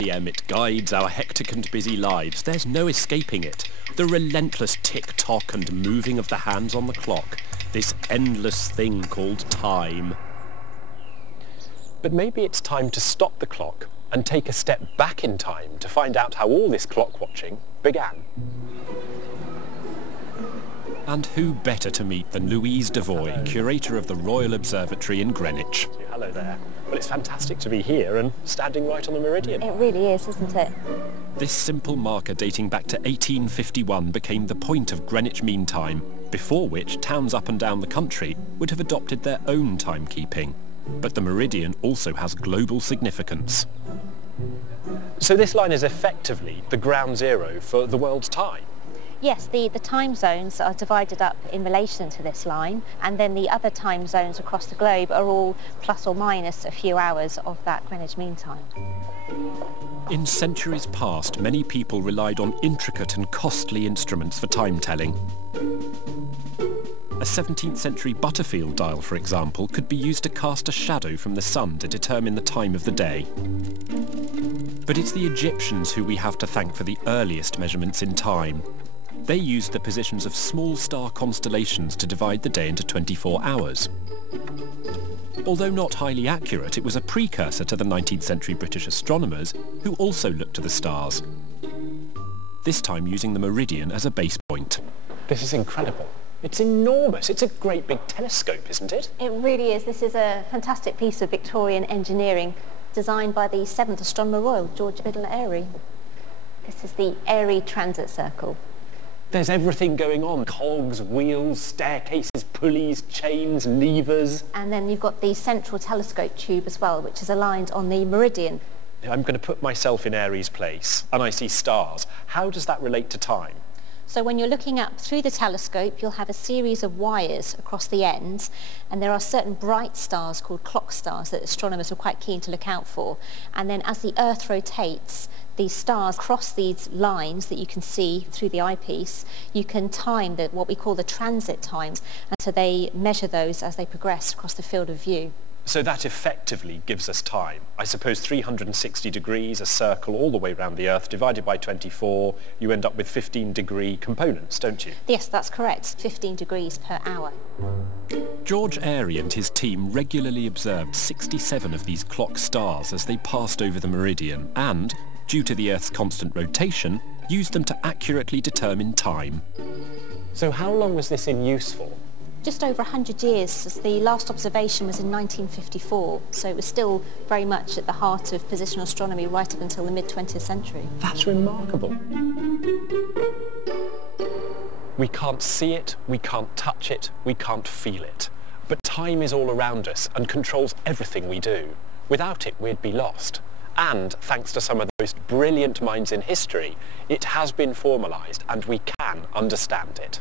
PM, it guides our hectic and busy lives. There's no escaping it. The relentless tick-tock and moving of the hands on the clock. This endless thing called time. But maybe it's time to stop the clock and take a step back in time to find out how all this clock watching began. And who better to meet than Louise Devoy, curator of the Royal Observatory in Greenwich. Hello there. Well, it's fantastic to be here and standing right on the meridian. It really is, isn't it? This simple marker dating back to 1851 became the point of Greenwich Mean Time, before which towns up and down the country would have adopted their own timekeeping. But the meridian also has global significance. So this line is effectively the ground zero for the world's time. Yes, the time zones are divided up in relation to this line, and then the other time zones across the globe are all plus or minus a few hours of that Greenwich Mean Time. In centuries past, many people relied on intricate and costly instruments for time-telling. A 17th century Butterfield dial, for example, could be used to cast a shadow from the sun to determine the time of the day. But it's the Egyptians who we have to thank for the earliest measurements in time. They used the positions of small star constellations to divide the day into 24 hours. Although not highly accurate, it was a precursor to the 19th century British astronomers who also looked to the stars, this time using the meridian as a base point. This is incredible. It's enormous. It's a great big telescope, isn't it? It really is. This is a fantastic piece of Victorian engineering designed by the 7th Astronomer Royal, George Biddle Airy. This is the Airy Transit Circle. There's everything going on. Cogs, wheels, staircases, pulleys, chains, levers. And then you've got the central telescope tube as well, which is aligned on the meridian. I'm going to put myself in Airy's place and I see stars. How does that relate to time? So when you're looking up through the telescope, you'll have a series of wires across the ends, and there are certain bright stars called clock stars that astronomers are quite keen to look out for. And then as the Earth rotates, these stars cross these lines that you can see through the eyepiece. You can time what we call the transit times, and so they measure those as they progress across the field of view. So that effectively gives us time. I suppose 360 degrees, a circle all the way around the Earth, divided by 24, you end up with 15-degree components, don't you? Yes, that's correct. 15 degrees per hour. George Airy and his team regularly observed 67 of these clock stars as they passed over the meridian and, due to the Earth's constant rotation, used them to accurately determine time. So how long was this in use for? Just over 100 years. The last observation was in 1954, so it was still very much at the heart of positional astronomy right up until the mid-20th century. That's remarkable. We can't see it, we can't touch it, we can't feel it. But time is all around us and controls everything we do. Without it, we'd be lost. And thanks to some of the most brilliant minds in history, it has been formalised and we can understand it.